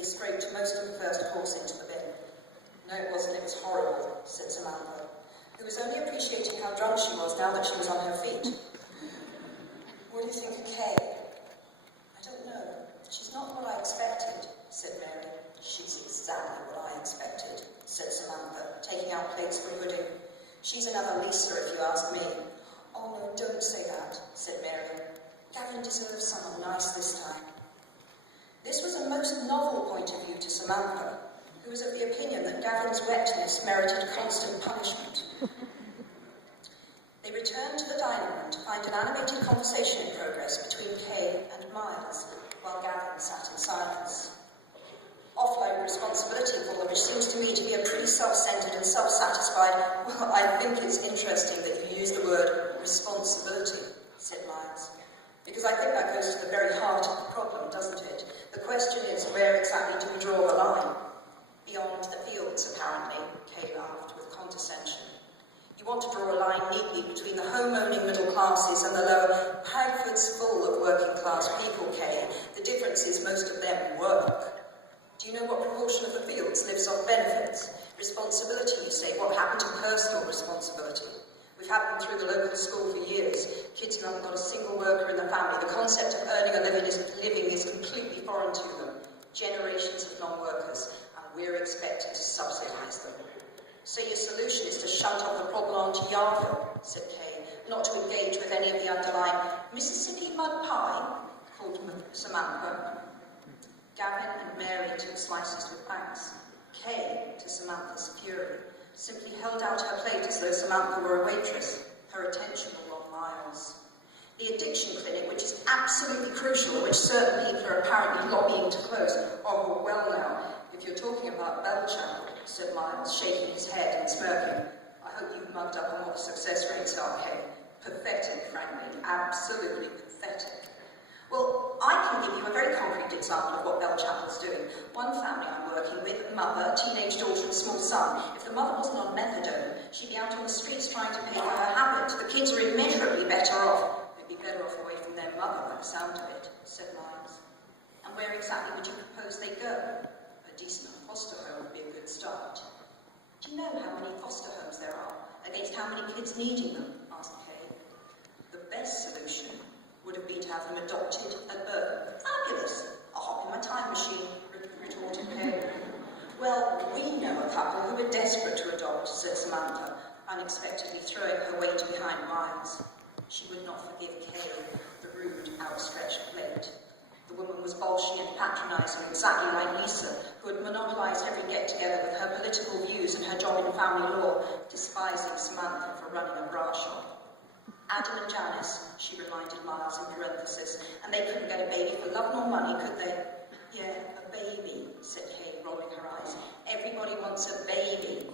they scraped most of the first course into the bin. No, it wasn't, it was horrible, said Samantha, who was only appreciating how drunk she was now that she was on her feet. What do you think of Kay? I don't know. She's not what I expected, said Mary. She's exactly what I expected, said Samantha, taking out plates for pudding. She's another Lisa, if you ask me. Oh no, don't say that, said Mary. Gavin deserves someone nice this time. This was a most novel point of view to Samantha, who was of the opinion that Gavin's wetness merited constant punishment. They returned to the dining room to find an animated conversation in progress between Kay and Miles, while Gavin sat in silence. Offload responsibility for them, which seems to me to be a pretty self-centered and self-satisfied. Well, I think it's interesting that you use the word responsibility, said Miles, because I think that goes to the very heart of the problem, doesn't it? The question is, where exactly do we draw the line? Beyond the fields, apparently, Kay laughed with condescension. You want to draw a line neatly between the home-owning middle classes and the lower. Hagford's full of working-class people, Kay. The difference is most of them work. Do you know what proportion of the fields lives off benefits? Responsibility, you say. What happened to personal responsibility? We've had them through the local school for years. Kids who haven't got a single worker in the family. The concept of earning a living is completely foreign to them. Generations of non-workers, and we're expected to subsidise them. So your solution is to shunt off the problem onto Yarville, said Kay, not to engage with any of the underlying Mississippi mud pie, called Samantha. Gavin and Mary took slices with thanks. Kay, to Samantha's fury, simply held out her plate as though Samantha were a waitress, her attention all on Miles. The addiction clinic, which is absolutely crucial, which certain people are apparently lobbying to close. Oh, well now, if you're talking about Bellchapel, said Miles, shaking his head and smirking. I hope you've mugged up on what the success rates are, Kay. Pathetic, frankly, absolutely pathetic. Well, I can give you a very concrete example of what Bellchapel's doing. One family I'm working with, mother, teenage daughter and small son. If the mother wasn't on methadone, she'd be out on the streets trying to pay for her habit. The kids are immeasurably better off. They'd be better off away from their mother, by the sound of it, said Miles. And where exactly would you propose they go? A decent foster home would be a good start. Do you know how many foster homes there are, against how many kids needing them? Asked Kay. The best solution would have been to have them adopted at birth. Fabulous! I'll hop in my time machine, retorted Kay. Well, we know a couple who are desperate to adopt, said Samantha, unexpectedly throwing her weight behind Miles. She would not forgive Kay the rude, outstretched plate. The woman was bolshy and patronising, exactly like Lisa, who had monopolised every get-together with her political views and her job in family law, despising Samantha for running a bra shop. Adam and Janice, she reminded Miles in parenthesis, and they couldn't get a baby for love nor money, could they? Yeah, a baby, said Kay, rolling her eyes. Everybody wants a baby.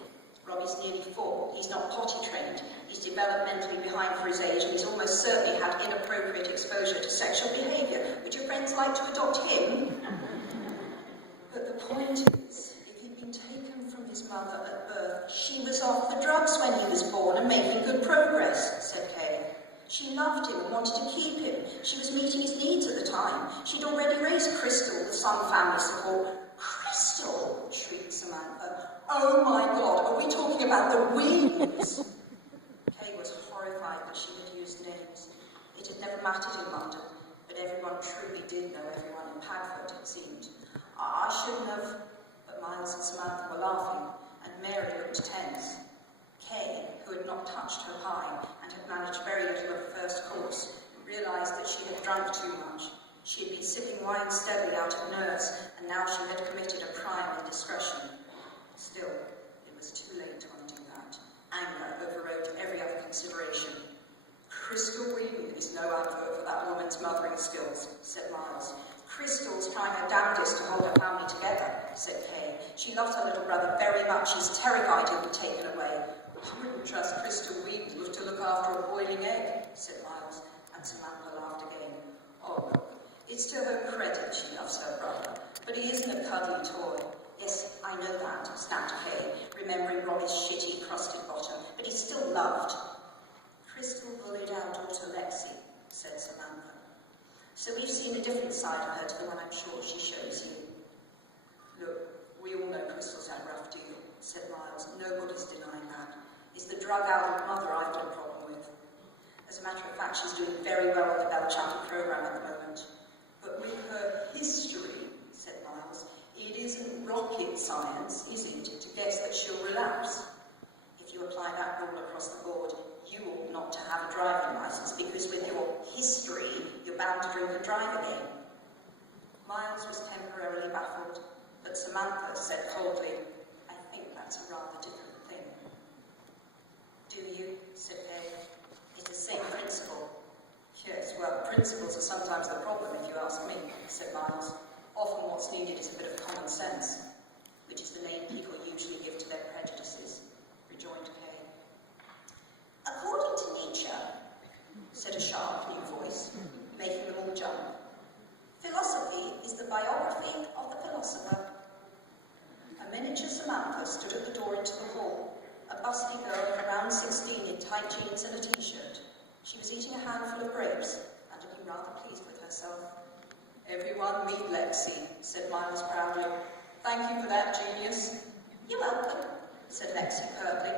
Robbie's nearly 4. He's not potty trained. He's developmentally behind for his age, and he's almost certainly had inappropriate exposure to sexual behaviour. Would your friends like to adopt him? But the point is, if he'd been taken from his mother at birth, she was off the drugs when he was born and making good progress, said Kay. She loved him and wanted to keep him. She was meeting his needs at the time. She'd already raised Crystal with some family support. Crystal, shrieked Samantha. Oh my God, are we talking about the wings? Kay was horrified that she had used names. It had never mattered in London, but everyone truly did know everyone in Padford, it seemed. I shouldn't have, but Miles and Samantha were laughing, and Mary looked tense. Kay, who had not touched her pie and had managed very little of the first course, realised that she had drunk too much. She had been sipping wine steadily out of nerves, and now she had committed a crime of indiscretion. Still, it was too late to undo that. Anger overrode every other consideration. Crystal Wheaton is no advert for that woman's mothering skills, said Miles. Crystal's trying her damnedest to hold her family together, said Kay. She loved her little brother very much. She's terrified he'll be taken away. I wouldn't trust Crystal Wheaton to look after a boiling egg, said Miles, and Samantha laughed again. Oh, look, it's to her credit she loves her brother, but he isn't a cuddly toy. Yes, I know that, snapped Kay, remembering Robbie's shitty, crusted bottom, but he's still loved. Crystal bullied our daughter Lexi, said Samantha. So we've seen a different side of her to the one I'm sure she shows you. rocket science, is it, to guess that she'll relapse? If you apply that rule across the board, you ought not to have a driving licence, because with your history, you're bound to drink and drive again. Miles was temporarily baffled, but Samantha said coldly, I think that's a rather different thing. Do you? Said Kay. It's the same principle. Yes, well, principles are sometimes the problem, if you ask me, said Miles. Often what's needed is a bit of common sense, which is the name people usually give to their prejudices, rejoined Kay. According to Nietzsche, said a sharp new voice, making them all jump, philosophy is the biography of the philosopher. A miniature Samantha stood at the door into the hall, a busty girl of around 16 in tight jeans and a t-shirt. She was eating a handful of grapes and looking rather pleased with herself. Everyone meet Lexi, said Miles proudly. Thank you for that, genius. You're welcome, said Lexi pertly.